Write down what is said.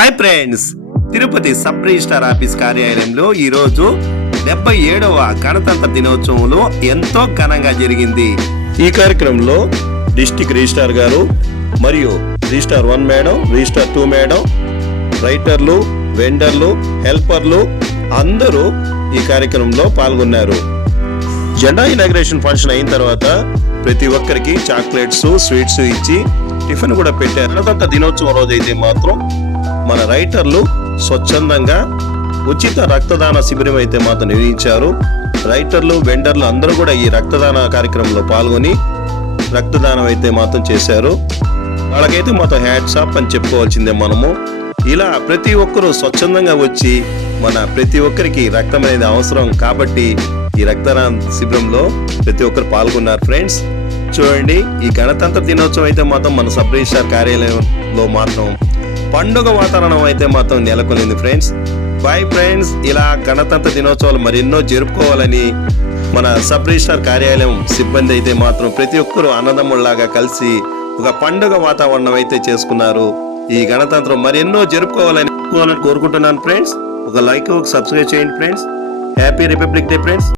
Hi friends, Tirupati sub registrar office కార్యాలయంలో ఈరోజు 77వ గణతంత్ర దినోత్సవంలో ఎంతో ఘనంగా జరిగింది. ఈ కార్యక్రమంలో డిస్ట్రిక్ట్ రిజిస్టార్ గారు మరియు రిజిస్టార్ 1 మేడం, రిజిస్టార్ 2 మేడం, రైటర్లు, వెండర్లు, హెల్పర్లు అందరూ ఈ కార్యక్రమంలో పాల్గొన్నారు. జెండా ఇనాగ్రేషన్ ఫంక్షన్ అయిన తర్వాత ప్రతి ఒక్కరికి చాక్లెట్స్, స్వీట్స్ ఇచ్చి టిఫిన్ కూడా పెట్టారు. గణతంత్ర దినోత్సవం రోజైతే మాత్రం మన రైటర్లు స్వచ్ఛందంగా ఉచిత రక్తదాన శిబిరం అయితే మాత్రం నిర్వహించారు. రైటర్లు, వెండర్లు అందరూ కూడా ఈ రక్తదాన కార్యక్రమంలో పాల్గొని రక్తదానం అయితే మాత్రం చేశారు. వాళ్ళకైతే మాత్రం హ్యాట్స్ ఆఫ్ అని చెప్పుకోవాల్సిందే. మనము ఇలా ప్రతి ఒక్కరూ స్వచ్ఛందంగా వచ్చి మన ప్రతి ఒక్కరికి రక్తం అనేది అవసరం కాబట్టి ఈ రక్తదాన శిబిరంలో ప్రతి ఒక్కరు పాల్గొన్నారు. ఫ్రెండ్స్ చూడండి, ఈ గణతంత్ర దినోత్సవం అయితే మాత్రం మన సబ్ రిజిస్టార్ కార్యాలయంలో మాత్రం పండుగ వాతావరణం అయితే మాత్రం నెలకొనింది. ఫ్రెండ్స్ బాయ్ ఫ్రెండ్స్, ఇలా గణతంత్ర దినోత్సవాలు మరెన్నో జరుపుకోవాలని మన సబ్ రిజిస్టార్ కార్యాలయం సిబ్బంది అయితే మాత్రం ప్రతి ఒక్కరూ అన్నదమ్ముల్లాగా కలిసి ఒక పండుగ వాతావరణం అయితే చేసుకున్నారు. ఈ గణతంత్రం మరెన్నో జరుపుకోవాలని కోరుకుంటున్నాను. ఫ్రెండ్స్ ఒక లైక్, ఒక సబ్స్క్రైబ్ చేయండి. Friends happy republic day friends.